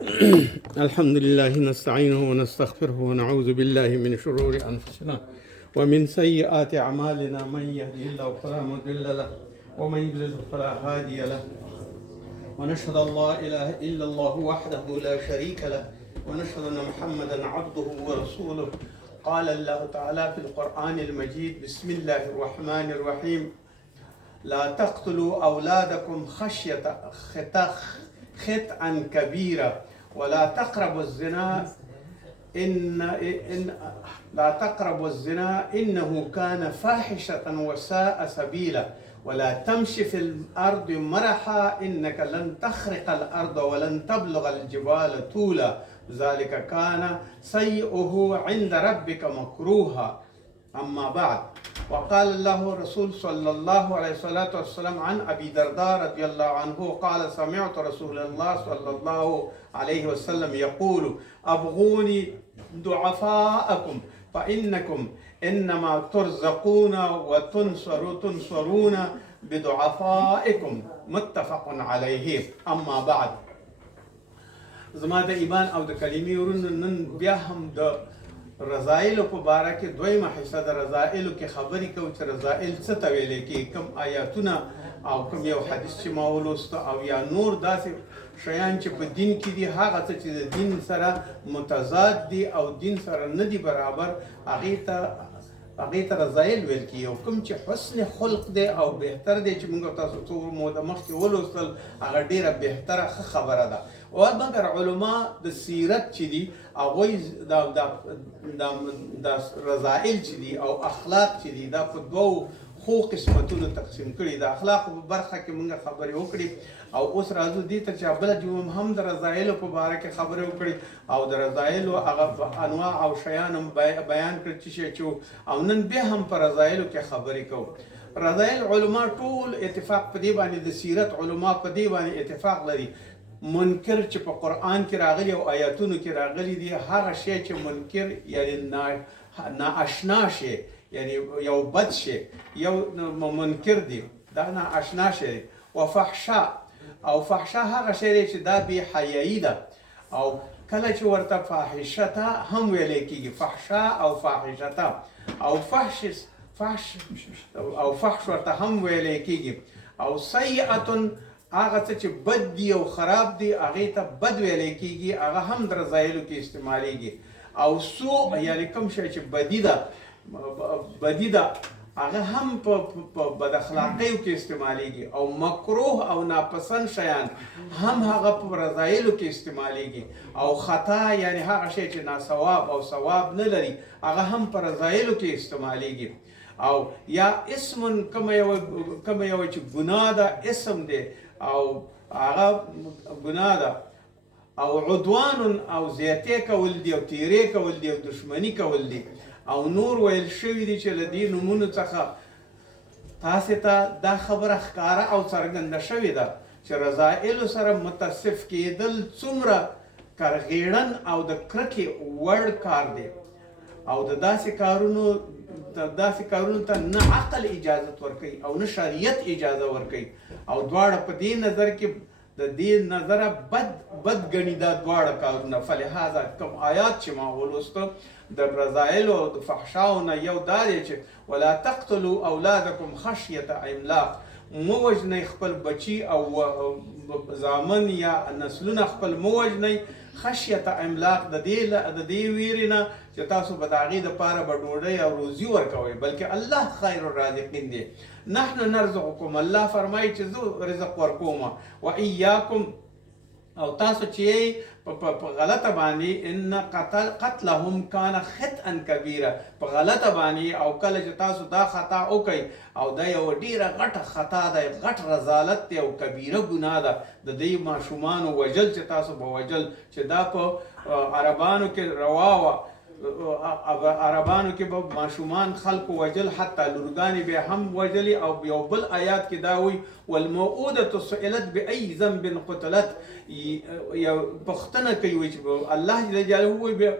الحمد لله نستعينه ونستغفره ونعوذ بالله من شرور أنفسنا ومن سيئات أعمالنا. من يهده الله فلا مضل له ومن يضلل فلا هادي له، ونشهد أن لا إله إلا الله وحده لا شريك له، ونشهد أن محمدا عبده ورسوله. قال الله تعالى في القرآن المجيد: بسم الله الرحمن الرحيم: لا تقتلوا أولادكم خشية خطأ كبيرا ولا تقربوا الزنا لا تقربوا الزنا إنه كان فاحشة وساء سبيلا ولا تمشي في الأرض مرحا إنك لن تخرق الأرض ولن تبلغ الجبال طولا ذلك كان سيئه عند ربك مكروها. أما بعد، وقال الله رسول صلى الله عليه وسلم عن أبي درداء رضي الله عنه قال: سمعت رسول الله صلى الله عليه وسلم يقول: أبغوني ضعفاءكم فإنكم إنما ترزقون وتنصرون بضعفائكم. متفق عليه. أما بعد، زما د ایمان او د کلمې ورونو نن بیا هم د رضایلو په باره کې دویمه حصه د رضایلو کې خبرې کوو چې رضایل څه ته ویلی کېږي، کوم آیاتونه او کوم یو حدیث چې ما ولوسته او یا نور داسې شیان چې په دین کې دي، هغه څه چې د دین سره متضاد دي او دین سره نه دي برابر، هغې ته رضایل ویل کېږي. او کوم چې حسن خلق دی او بهتر دی چې موږ تاسو څو موده مخکې ولوستل، هغه ډېره بهتره ښه خبره ده. او مګر علما د سیرت چې دي هغوی دا رضایل چې دي او اخلاق چې دي دا په دوو خو قسمتونو تقسیم کړي. د اخلاقو په برخه کې موږ خبرې وکړي او اوس راځو دې ته چې بله جمعه هم د رضایلو په باره کې خبرې وکړي او د رضایلو هغه انواع او شیان هم بیان کړي چې شی او نن بیا هم په رضایلو کې خبرې کوو. رضایل علما ټول اتفاق په دې باندې، د سیرت علما په دې باندې اتفاق لري، منکر چې په قرآن کې راغلي او آیاتونو کې راغلي دي، هغه شی چې منکر یعنی نااشنا شی، یعنی یو بد شی، یو منکر دی، دا نااشنا شی. و فحشا او فحشا هغه شی دی چې دا بې حیایي ده او کله چې ورته فاحشته هم ویلی کېږي، فحشا او فاحشته او فحش ورته هم ویلی کېږي. او سیئة هغه څه چې بد دي او خراب دي هغې ته بد ویلی کېږي، هغه هم د رضایلو کې استعمالیږي. او سوء یعنی کوم شی چې بدي ده هغه هم په بد اخلاقیو کې استعمالیږي. او مکروه او ناپسند شیان هم هغه په رضایلو کې استعمالیږي. او خطا یعنی هغه شی چې ناصواب او صواب نه لري هغه هم په رضایلو کې استعمالیږي. او یا اسم کوم یو چې ګناه ده، اسم دی او هغه ګناه ده. او عدوان او زیاتې کول دي او تیرې کول دي او دشمني کول دي. او نور ویل شوي دي چې له دې نومونو څخه تاسې ته دا خبره ښکاره او څرګنده شوې ده چې رضایلو سره متصف کېدل څومره کرغېړن او د کرکې وړ کار دی. او د داسې کارونو ته نه عقل اجازت ورکوي او نه شریعت اجازه ورکوي. او دواړه په دې نظر کې د دې نظره بد ګڼي دا دواړه کارونه. فلهذا کوم آیات چې ما ولوسته د رضایلو او د فحشاو نه یو دا دی چې ولا تقتلوا اولادکم خشیة املاق، مو وژنئ خپل بچي او زامن یا نسلونه خپل مو وژنئ خشیة املاق، د دې ویرې نه چې تاسو به د هغې دپاره به ډوډۍ او روزي ورکوئ، بلکې الله خیر الرازقین دی. نحن نرزقکم، الله فرمایي چې زه رزق ورکوم. و ایاکم، او تاسو چې په غلطه باندې ان قتلهم کان خطئا کبیره، په غلطه باندې او کله چې تاسو دا خطا وکئ او دا یو ډیره غټه خطا ده، غټ رذالت دی او کبیره ګناه ده، د دې ماشومانو وژل چې تاسو به وژل، چې دا په عربانو کې روا وه. عربانو کې به ماشومان خلکو وژل، حتی لورګانې به هم وژلې. او یو بل آیات کې دا وایي والموعودة سئلت بأي ذنب قتلت، یو پوښتنه کوي چې الله جل جلاله وایي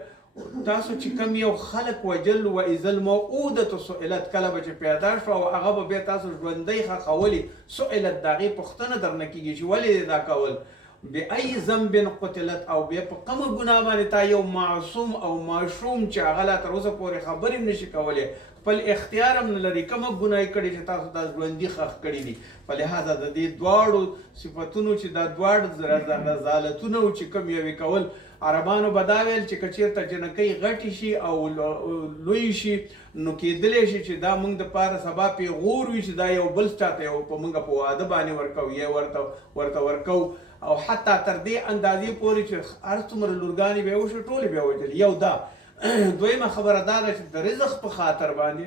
تاسو چې کوم یو خلق وجل و اذا الموعودة سئلت، کله به چې پیدا شو او هغه به بیا تاسو ژوندی ښخولي، سئلت د هغې پوښتنه درنه کېږي چې ولې دا کول. بأي ذنب قتلت او بیا په کومه ګناه باندې تا یو معصوم او معشوم چې هغه لا تر اوسه پورې خبرې نشي کولی خپل اختیار هم نه لري کومه ګناه یې کړې چې تاسو دا ژوندي ښخ کړي دي په لحاظه د دې دواړو صفتونو چې دا دواړه رذالتونه و چې کوم یې کول عربانو به دا ویل چې که چېرته جنکۍ غټې شي او لوی شي نو کېدلی شي چې دا موږ دپاره سبا پیغور وي چې دا یو بل چاته یو په موږ په واده باندې ورکو یا ورته ورکو او حتی تر دې اندازې پورې چې هر څومره لورګانې به یې وشي ټولې به یې وژلې یو دا دویمه خبره دا ده چې د رزق په خاطر باندې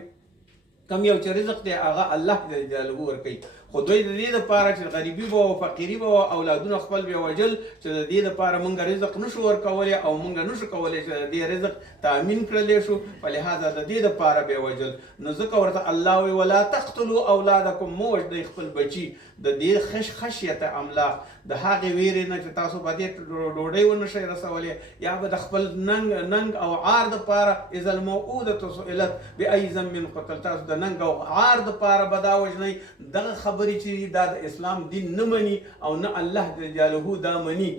کم یو چې رزق دی هغه الله جل جلاله ورکوي خو دوی د دې دپاره چې غریبي به وه فقیري به وه اولادونه خپل به وژل چې د دې دپاره موږ رزق نشو ورکولی او موږ نشو کولی چې د دې رزق تامین کړلی شو په لحاظه د دې دپاره به یې وژل نو ځکه ورته الله وایي ولا تقتلوا اولادکم مه وژنئ خپل بچي د دې خشیت املاق د هغې ویرې نه چې تاسو به دې ډوډۍ ونشئ رسولی یا به د خپل ننګ او عار دپاره اذا الموعودة سئلت بأي ذنب قتل تاسو د ننګ او عار دپاره به دا وژنئ دغه خبرې چې دا د اسلام دین نه مني او نه الله جل جلاله دا مني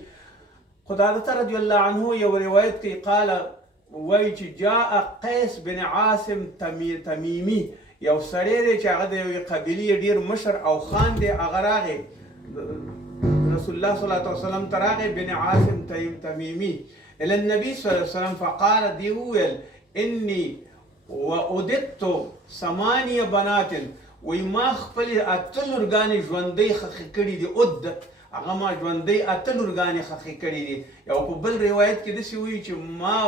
خدادته رضی الله عنه یو روایت کې قال وایي چې جاء قیس بن عاصم تمیمی یو سړی دی چې هغه د یوې قبیلې ډېر مشر او خان دی هغه راغی رسول الله صلی الله علیه وسلم ته راغی بن عاصم تمیمی الى النبي صلی الله علیه وسلم فقال دی وویل انی وأوددت 8 بنات وی ما خپل 8 لورګانې ژوندۍ ښخې کړي دي عدت هغه ما ژوندۍ 8 لورګانې ښخې کړي دي یو په بل روایت کې داسې وایي چې ما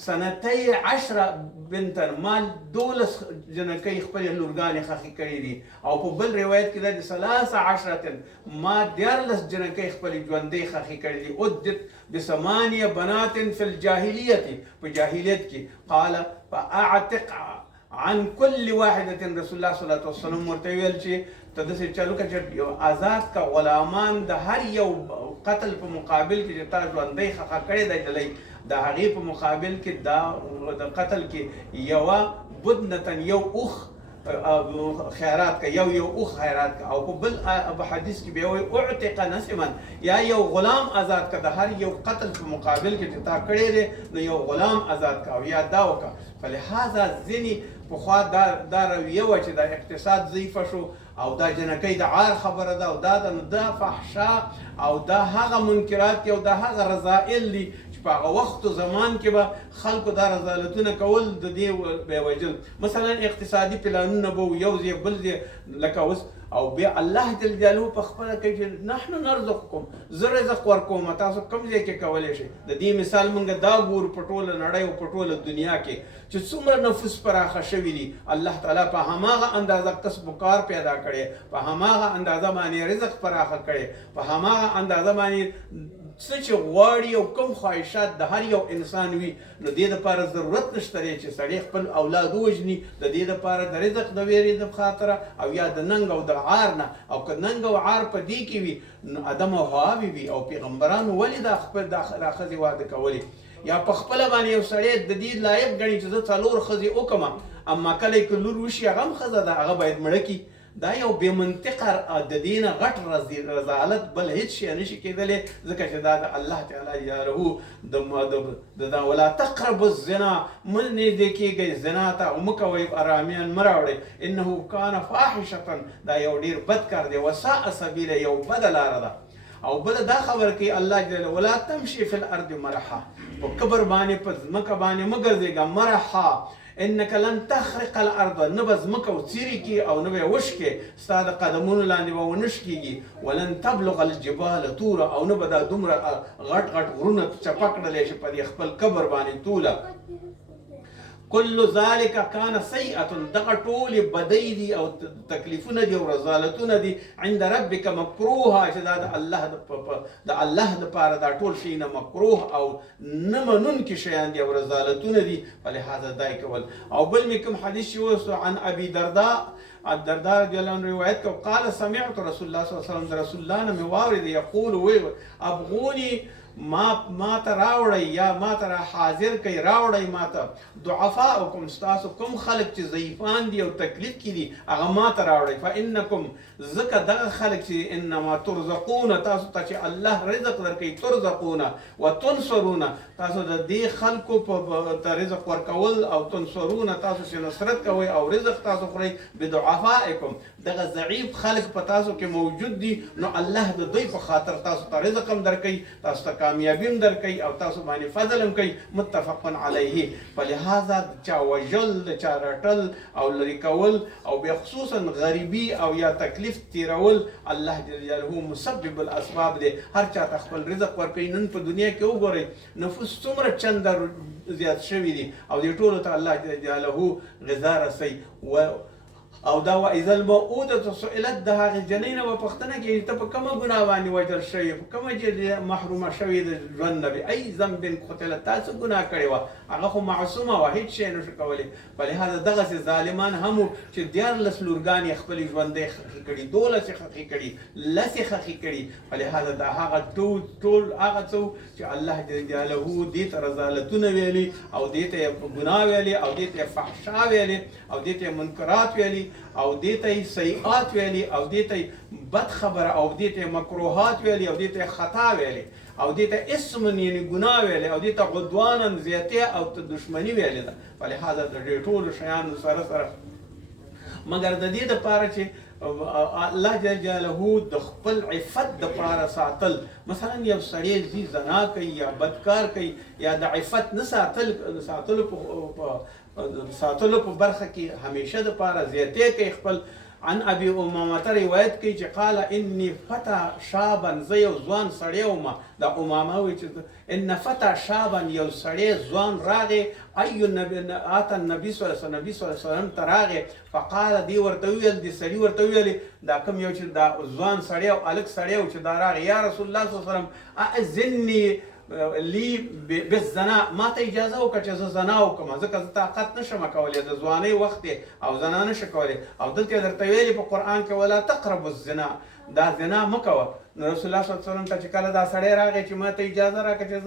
12 بنتن ما 12 جنکۍ خپلې لورګانې ښخې کړي دي او په بل روایت کې دا د 13 ما 14 جنکۍ خپلې ژوندۍ ښخې کړي دي عدت ب8 بنات فی الجاهلیة په جاهلیت کې قال فاعتق عن كل واحدة رسول الله صلی الله علیه وسلم ورته ویل چې ته داسې چلو که چې آزاد کا غلامان د هر یو قتل په مقابل کې چې تا ژوندۍ ښخه کړې ده ډلۍ د هغې په مقابل کې دا د قتل کې یوه بدنتن یو اوښ خیرات کا یو اوښ خیرات کا او په بل حدیث کې بیا وایي اعتق نسما یا یو غلام آزاد کا د هر یو قتل په مقابل کې چې تا کړی دی نو یو غلام آزاد کا او یا دا وکړه فلهذا ځینې پخوا دا رویه وه چې دا اقتصاد ضعیفه شو او دا جنکۍ د عار خبره ده او دا فحشا او دا هغه منکرات دي او دا هغه رذائل دي چې په هغه وخت و زمان کې به خلکو دا رذالتونه کول د دې به وجل مثلا اقتصادي پلانونه به یو ځای بل ځای لکه اوس او بیا الله جل جلاله په خپله کوي چې نحن نرزقکم زه رزق ورکوم تاسو کوم ځای کې کولی شئ د دې مثال موږ دا ګورو په ټوله نړۍ او په ټوله دنیا کې چې څومره نفوس پراخه شوي دي الله تعالی په هماغه اندازه کسب و کار پیدا کړی په هماغه اندازه باندې رزق پراخه کړی په هماغه اندازه باندې څه چې غواړي او کوم خواهشات د هر یو انسان وي نو دې دپاره ضرورت نشته دی چې سړی خپل اولاد ووژني د دې دپاره د رزق د ویرې د خاطره او یا د ننګ او د عار نه او که ننګ او عار په دې کې وي نو ادم او حوا وي او پیغمبرانو ولې دا خپل دا ښځې واده کولې یا په خپله باندې یو سړی د دې لایق ګڼي چې زه 4 ښځې وکړم اما کله یې که لور وشي هغه هم ښځه ده هغه باید مړه کړي دا یو بې منطقه د دې نه غټ رذالت بل هیڅ شی نشي کېدلی ځکه چې دا د الله تعالی جلاله د ولا تقربوا الزنا مه نږدې کېږئ زنا ته او مه کوئ ارامیان مه راوړئ انه کان فاحشة دا یو ډېر بد کار دی وساء سبیله یو بده لاره ده او بل دا خبر کوي الله جل ولا تمشي في الارض مرحا په کبر باندې په ځمکه باندې مه ګرځېږه مرحا انك لن تخرق الارض نه ځمکه وڅیري کی او نه به وشکې ستا د قدمونو لاندې به ونه شکېږي ولن تبلغ الجبال طولا او نه به دا دومره غټ غټ غرونه چپه کړلی شي په دې خپل کبر باندې طوله كل ذلك كان سيئة دغه ټولې بدۍ دي او تکلیفونه دي او رذالتونه دي عند ربك مکروه چې دا د الله دپاره دا ټول شی نه مکروه او نه منونکي شیان دي او رذالتونه دي فلهذا دا یې کول او بل مې کوم حدیث چې عن ابي درداء الدرداء رضی الله عنه روایت کو قال سمعت رسول الله صلی الله علیه وسلم رسول الله نه مې واورېد یقول ابغوني ما ته راوړئ یا ما ته را حاضر کوي راوړئ ما ته ضعفاءکم ستاسو کوم خلک چې ضعیفان دي او تکلیف کې دي هغه ما ته راوړئ فانکم ځکه دغه خلک چې انما ترزقون تاسو ته چې الله رزق درکوي ترزقون وتنصرون تاسو د دې خلکو په رزق ورکول او تنصرون تاسو چې نصرت کوئ او رزق تاسو خورئ بضعفائکم دغه ضعیف خلک په تاسو کې موجود دي نو الله د دوی په خاطر تاسو ته رزق هم درکوي تاسو ته کامیابي هم درکوي او تاسو باندې فضل هم کوي متفق علیه فلهذا چا وژل چا رټل او لرې کول او بیا خصوصا غریبي او یا تکلیف تیرول الله جل جلاله مسبب الاسباب دی هر چا ته خپل رزق ورکوي نن په دنیا کې وګورئ نفوس څومره چنده زیات شوي دي او دې ټولو ته الله جل جلاله غذا رسوي او دا واذا الموءودة سئلت د هغې جنۍ نه به پوښتنه کېږي ته په کومه ګناه باندې وژل شوې په کومه چې محرومه شوې د ژوند نه بأي ذنب قتلت تا څه ګناه کړې وه هغه خو معصومه وه هېڅ شی نه شو کولی فلهذا دغسې ظالمان هم وو چې 14 لورګانې خپلې ژوندۍ ښخې کړي 12 یې ښخې کړي 10 یې ښخې کړي فلهذا دا هغه ټول هغه څه چې الله جل جلاله دې ته رذالتونه ویلي او دې ته یې ګناه ویلي او دې ته یې فحشا ویلي او دې ته یې منکرات ویلي او دې ته یې سیئات ویلي او دې ته یې بد خبره او دې ته یې مکروهات ویلي او دې ته یې خطا ویلي او دې ته اسم یعنی ګناه ویلي او دې ته عدوانا زیاتې او دشمني ویلې ده فلهذا د دې ټولو شیانو سره مګر د دې دپاره چې الله جل جلاله د خپل عفت دپاره ساتل مثلا یو سړی ځي زنا کوي یا بدکار کوي یا د عفت نه ساتلو په برخه کې همیشه دپاره زیاتې کوي خپل عن ابي امامه روایت کوي چې قال اني فتى شابا زه یو ځوان سړی وم دا امامه وایي چې ان فتى شابا یو سړی ځوان راغی اي اتى النبي صلى الله عليه وسلم ته راغی فقال دی ورته وویل دې سړي ورته وویلې دا کوم یو چې دا ځوان سړی او هلک سړی و چې دا راغی یا رسول الله صلی الله علیه وسلم اذني لی بالزنا ما ته اجازه وکړه چې زه زنا وکړم ځکه زه طاقت نشم کولی د ځوانۍ وخت دی او زنا نشه کولی او دلته یې درته ویلي په قرآن کې ولا تقربوا الزنا دا زنا مه کوه نو رسول الله صلی الله علیه وسلم ته چې کله دا سړی راغی چې ما ته اجازه راکړه چې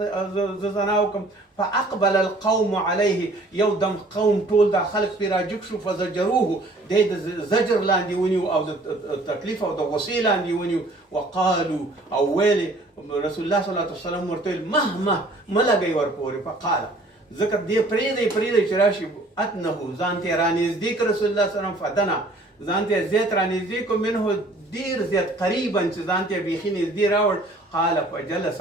زه زنا وکړم فاقبل القوم عليه یو دم قوم ټول دا خلک پرې راجګ شو فزجروه دی د زجر لاندې ونیو او د تکلیف او د غصې لاندې ونیو وقالو او ویلې رسول الله صلی الله علیه وسلم ورته ویل مه لګئ ورپورې فقال ځکه دې پرېږدئ چې راشي اتنه ځان ته یې رانږدې کړ رسول الله صلی الله علیه وسلم فدنا ځان ته یې زیات رانږدې کړو منه ډېر زیات قریبا چې ځان ته یې بیخي نږدې راوړ قال فجلس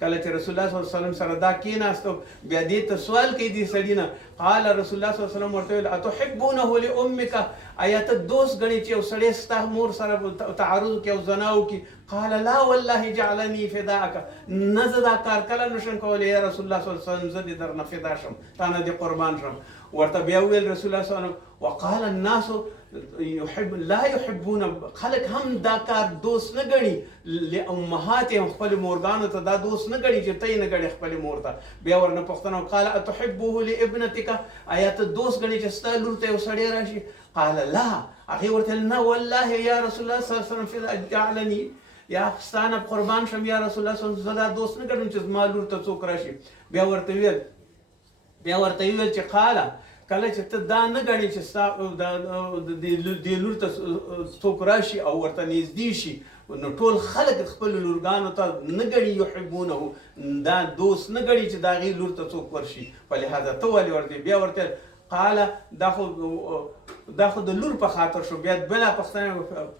کله چې رسول الله صلی الله علیه وسلم سره دا کېناستو بیا دې ته سوال کوي دې سړي نه قال رسول الله صلی الله علیه وسلم ورته ویل اتحبونه لامک آیا ته دوست ګڼې چې یو سړی ستا مور سره تعارض وکړي او زنا وکړي قال لا والله جعلني فداك نه زه دا کار کله نشم کولی یا رسول الله صلی الله علیه وسلم زه دې درنه فدا شم تا نه دې قربان شم ورته بیا وویل رسول الله صلی الله علیه وسلم وقال الناس لا يحبون خلق هم دا کار دوست نه ګڼي لامهاتهم خپل مورګانو ته دا دوست نه ګڼي چې ته یې نه ګڼې خپلې مور ته بیا ورنه پوښتنه قال اتحبه لابنتك آیا ته دوست ګڼې چې ستا لور ته یو سړی راشي قال لا هغې ورته ویل نه والله یا رسول الله صلی الله علیه وسلم جعلني یا ستا نه قربان شم یا رسول الله صلی الله علیه وسلم زه دا دوست نه ګڼم چې زما لور ته څوک راشي بیا ورته ویل چې قاله کله چې ته دا نه ګڼې چې ستا دې لور ته څوک راشي او ورته نږدې شي نو ټول خلک خپلو لورګانو ته نه ګڼي یحبونه دا دوست نه ګڼي چې د هغې لور ته څوک ورشي فلهذا ته ولې ورته بیا ورته قاله دا خو د لور په خاطر شو بیا بله پوښتنه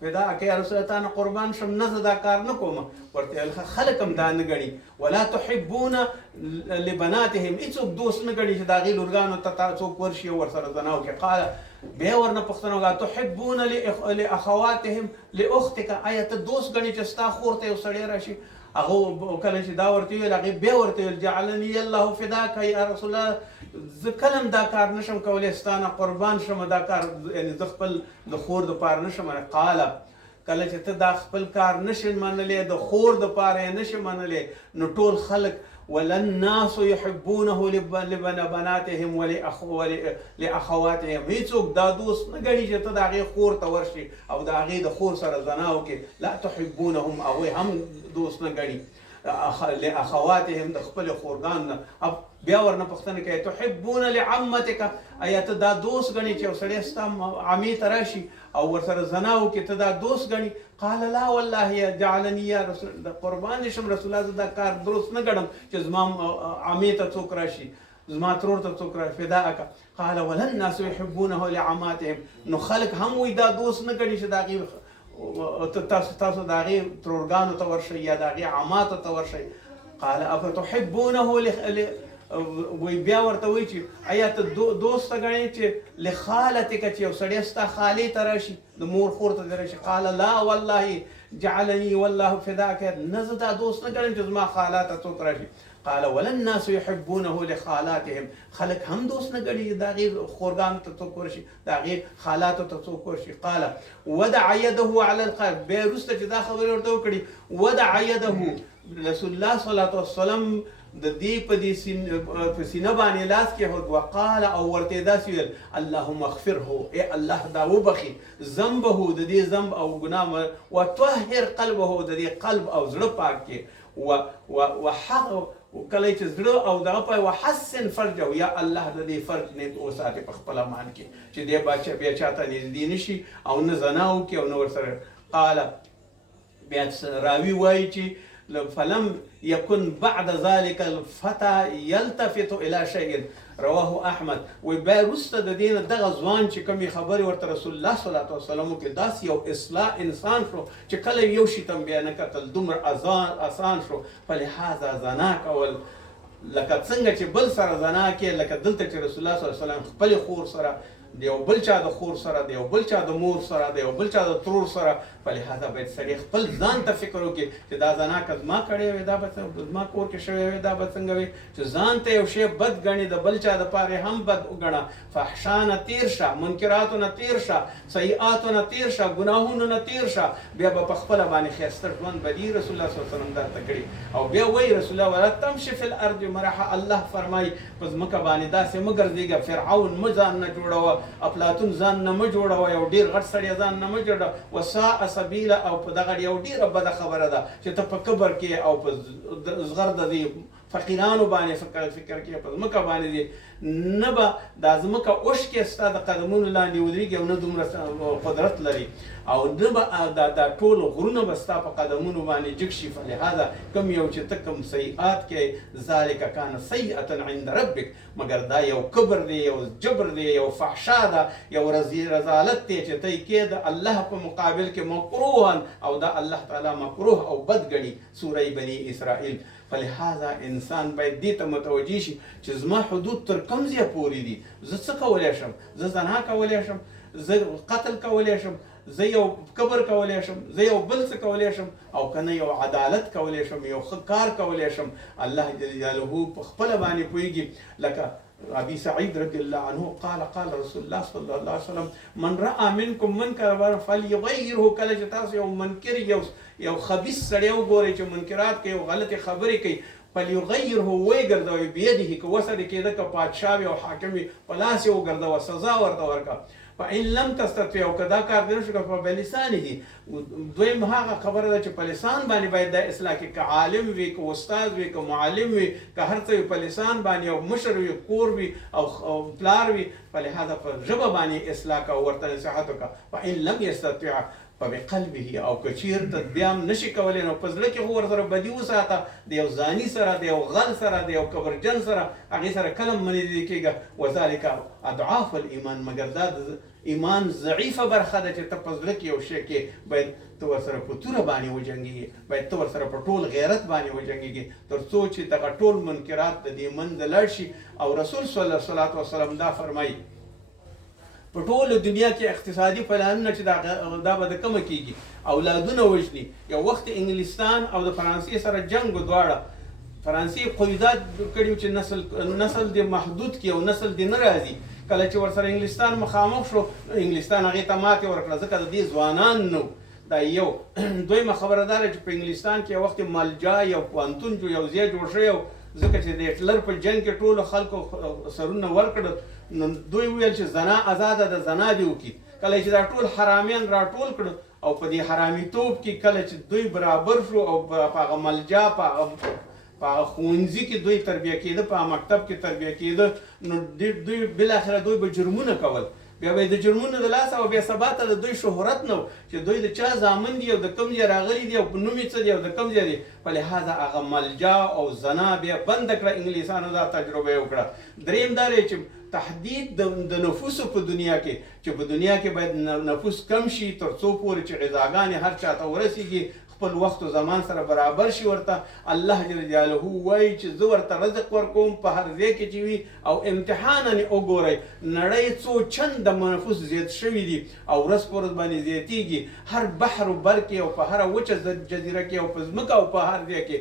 پیدا کړه یا رسول الله تا نه قربان شم نه زه دا کار نه کوم ورته ویل خلک هم دا نه ګڼي ولا تحبون لبناتهم هېڅوک دوست نه ګڼي چې د هغې لورګانو ته څوک ورشي او ورسره زنا وکړي قاله بیا ورنه پوښتنه وکړه تحبون لاخواتهم لاختک آیا ته دوست ګڼي چې ستا خور ته یو سړی راشي هغه کله چې دا ورته ویل هغې بیا ورته ویل جعلني الله فداک یا رسول الله زه کله هم دا کار نشم کولی ستا نه قربان شم دا کار یعنې زه خپل د خور دپاره نشم قاله کله چې ته دا خپل کار نشې منلی د خور دپاره یې نشې منلی نو ټول خلک وللناس يحبونه لبناتهم ولأخواتهم هیڅوک دا دوست نه ګڼي چې ته د هغې خور ته ورشي او د هغې د خور سره زنا وکړې لا تحبونهم هغوی هم دوست نه ګڼي لاخواتهم د خپل خورګان نه. بیا ورنه پوښتنه کوي تحبون لعمتک، آیا ته دا دوست ګڼې چې یو سړی ستا عمې ته راشي او ورسره زنا وکړي، ته دا دوست ګڼې؟ قال لا والله جعلني یا رسول، د قربان شم رسول الله، زه دا کار درست نه ګڼم چې زما عمې ته څوک راشي، زما ترور ته څوک راشي. فداءک. قال ولا الناس يحبونه لعماتهم، نو خلک هم وایي دا دوست نه ګڼي چې د هغې تاسو د هغې ترورګانو ته ورشئ یا د هغې عماتو ته ورشئ. قال افتحبونه وی بیا ورته وایي چې آیا ته دوست ګڼې چې لخالتک، چې یو سړی ستا خالې ته راشي، د مور خور ته راشي؟ قال لا والله جعلني والله فداك، نه زه دا دوست نه ګڼم چې زما خالا ته څوک راشي. قال ولا الناس يحبونه لخالاتهم، خلک هم دوست نه ګڼي د هغې خورګانو ته څوک ورشي، د هغې خالاتو ته څوک ورشي. قال ودع يده على القلب، بیا وروسته چې دا خبرې ورته وکړي، ودع يده، رسول الله صلی الله علیه وسلم د دې په دې سینه باندې لاس کېښود. وقال، او ورته داسې ویل اللهم اغفره، ای الله دا وبخي ذنبه، د دې ذنب او ګناه، وطهر قلبه، د دې قلب او زړه پاک کړي، وحق کله چې زړه او دغه پای، وحسن فرجه، یا الله د دې فرج نیک وساتي په خپل امان کې، چې دې بچه بیا چاته نږدې نشي او نه زنا وکړي او نه ورسره. قال، بیا راوي وایي چې فلم يكن بعد ذلك الفتى يلتفت الى شيء، رواه احمد. وی بیا وروسته د دې نه دغه ځوان چې کومې خبرې ورته رسول الله صلی الله علیه وسلم وکړي، داسې یو اصلاح انسان شو چې کله یو شي ته بیا نه کتل، دومره آسان شو. فلهذا زنا کول، لکه څنګه چې بل سره زنا کې، لکه دلته چې رسول الله صلی الله علیه وسلم خپل خور سره، د یو بل چا د خور سره، د یو بل چا د مور سره، د یو بل چا د ترور سره. فلهذا باید سړی خپل ځان ته فکر وکړي چې دا زنا که زما کړې وې، دا به زما کور کې شوې وې، دا به څنګه وي، چې ځان ته یو شی بد ګڼي، د بل چا دپاره هم بد وګڼه. فحشا نه تېر شه، منکراتو نه تېر شه، سیئاتو نه تېر شه، ګناهونو نه تېر شه، بیا به په خپله باندې ښایسته ژوند بدي رسول الله صلی الله علیه وسلم درته کړي. او بیا وایي رسول الله ولا تمشي فی الارض مرحا، الله فرمایي په ځمکه باندې داسې مه ګرځېږه، فرعون مه ځان نه جوړوه، افلاطون ځان نه مه جوړوه، یو ډېر غټ سړی ځان نه مه جوړوه. وساء سبیله، او په دغه یو ډېره بده خبره ده چې ته په کبر کې او په زغر د دې فقیرانو باندې فکر کې په ځمکه باندې دي، نه به دا ځمکه اوښکې ستا د قدمونو لاندې ودرېږي او نه دومره قدرت لري، او نه به دا ټول غرونه به ستا په قدمونو باندې جګ شي. فلهذا کوم یو چې ته کوم سیئات کې، ذلک کان سیئة عند ربک، مگر دا یو کبر دی، یو جبر دی، یو فحشا ده، یو رذالت دی چې ته یې کې د الله په مقابل کې مکروها، او دا الله تعالی مکروه او بد ګڼي. سوره بني اسرائیل. فلهذا انسان باید دې ته متوجه شي چې زما حدود تر کوم ځایه پورې دي، زه څه کولی شم، زه زنا کولی شم، زه قتل کولی شم، زه یو کبر کولی شم، زه یو بل څه کولی شم، او که نه یو عدالت کولی شم، یو ښه کار کولی شم. الله جل جلاله په خپله باندې پوهېږي. لکه ابي سعيد رضي الله عنه قال قال رسول الله صلى الله عليه وسلم من راى منكم منكرا فليغيره، کله چې تاسو یو منکر یو خبیث سړی وګورئ چې منکرات کوي او غلطې خبرې کوي، فليغيره، ویې ګرځوئ بيده، که وسه دې کېده که پادشاه وي او حاکم وي، په لاس یې وګرځوه، سزا ورته ورکړه. فإن لم تستطع، او که دا کار دې نه شو کړی فبلسانه، دویم هغه خبره ده چې په لسان باندې باید دا اصلاح کړي، که عالم وي، که استاد وي، که معلم وي، که هر څه وي، په لسان باندې، او مشر وي، کور وي او پلار وي، فلهذا په ژبه باندې اصلاح کوه، ورته نصیحت وکړه. فإن لم يستطع فبقلبه، او که چېرته بیا هم نشي کولی، نو په زړه کې خو ورسره بدي وساته، د یو زاني سره، د یو غل سره، د یو کبرجن سره، هغې سره کله هم مه نږدې کېږه. وذلک اضعاف الایمان، مګر دا د ایمان ضعیفه برخه ده چې ته په زړه کې یو شی کې باید ته ورسره په توره باندې وجنګېږي، باید ته ورسره په ټول غیرت باندې وجنګېږي، تر څو چې دغه ټول منکرات د دې منځه لاړ شي. او رسول صلی الله علیه وسلم دا فرمایي په ټوله دنیا کې اقتصادي پلانونه چې دا به د کومه کېږي، اولادونه وژني. یو وخت انګلستان او د فرانسې سره جنګ و، دواړه فرانسې قیودات کړي چې نسل دې محدود کړي او نسل دې نه راځي. کله چې ورسره انګلستان مخامخ شو، انګلستان هغې ته ماتې ورکړه، ځکه د دې ځوانان نو. دا یو. دویمه خبره دا ده چې په انګلستان کې یو وخت ملجا، یو پوهنتون یو ځای جوړ شوی و، ځکه چې د هټلر په جنګ کې ټولو خلکو سرونه ورکړل، نو دوی ویل چې زنا آزاده ده، زنا دې وکړي. کله چې دا ټول حرامیان راټول کړل او په دې حرامي توب کې کله چې دوی برابر شو او په هغه ملجا په هغه ښوونځي کې دوی تربیه کېده، په مکتب کې تربیه کېده، نو دوی بالاخره دوی به جرمونه کول، بیا به د جرمونو د لاسه او بیا سبا ته د دوی شهرت نه و چې دوی د چا زامن دي او د کوم ځای راغلي دي او په نوم یې څه دي او د کوم ځای دي. په لحاظه هغه ملجا او زنا بیا بنده کړه، انګلیسانو دا تجربه یې وکړه. دریم دا دی چې تحدید د نفوسو په دنیا کې، چې په دنیا کې باید نفوس کم شي تر څو پورې چې غذاګانې هر چا ته ورسیږي، خپل وخت او زمان سره برابر شي. ورته الله جل جلاله وایي چې زه ورته رزق ورکوم په هر ځای کې چې وي، او امتحانا وګورئ نړۍ څو چنده نفوس زیات شوي دي او ورځ په ورځ باندې زیاتېږي. هر بحر و بر کې او په هره وچه جزیره کې او په ځمکه او په هر ځای کې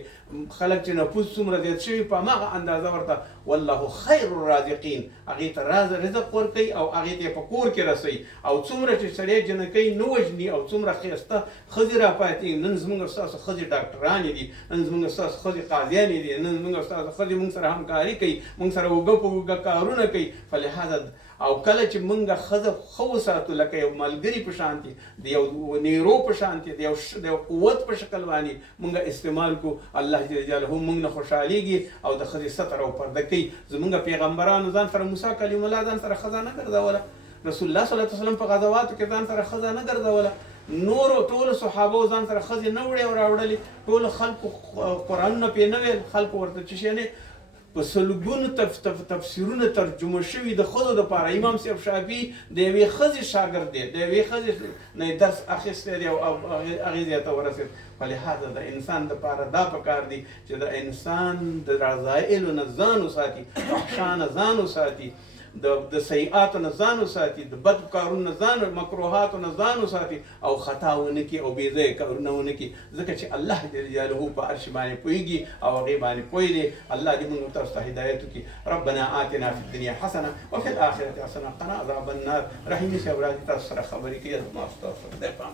خلک چې نفوس څومره زیات شوي، په هماغه اندازه ورته والله خیر الرازقین، هغې ته رزق ورکوي او هغې ته یې په کور کې رسوي. او څومره چې سړی جنکۍ نه وژني او څومره ښایسته ښځې راپاتې، نن زموږ ستاسو ښځې ډاکټرانې دي، نن زموږ ستاسو ښځې قاضیانې دي، نن زموږ ستاسو ښځې موږ سره همکاري کوي، موږ سره اوږه په اوږه کارونه کوي. فلهذا او کله چې موږ ښځه ښه وساتو لکه یو ملګري په شان دي، د یو نیرو په شان دي، د یو قوت په شکل باندې موږ استعمال کو، الله جل جلاله موږ نه خوشحالېږي او د ښځې ستر او پرده کوي. زموږ پیغمبرانو ځان سره موسی کلیم الله ځان سره ښځه نه ګرځوله، رسول الله صلی الله علیه وسلم په غزواتو کې ځان سره ښځه نه ګرځوله، نورو ټولو صحابو ځان سره ښځې نه وړې او راوړلې، ټولو خلکو قرآنونه پرې نه ویل، خلکو ورته څه شی نه په سلګونو تفسیرونه ترجمه شوي د ښځو دپاره. امام صاحب شافعي د یوې ښځې شاګرد دی، د یوې ښځې نه درس اخیستی دی او هغې ځای ته ورسېد. فلهذا د انسان دپاره دا پکار دی چې د انسان د رذایلو نه ځان وساتي، فحشا نه ځان وساتي، د سیئاتو نه ځان وساتي، د بد کارونو نه ځان، مکروهاتو نه ځان وساتي او خطا ونه کړي او بې ځایه کارونه ونه کړي، ځکه چې الله جل جلاله په هر شي باندې پوهېږي او هغې باندې پوه دی. الله دې موږ تاسو ته هدایت وکړي. ربنا آتنا فی الدنیا حسنه وفي الآخرة حسنه وقنا عذاب النار. رحیمي صاحب راځي تاسو سره خبرې کوي، زما ستاسو خدای پام.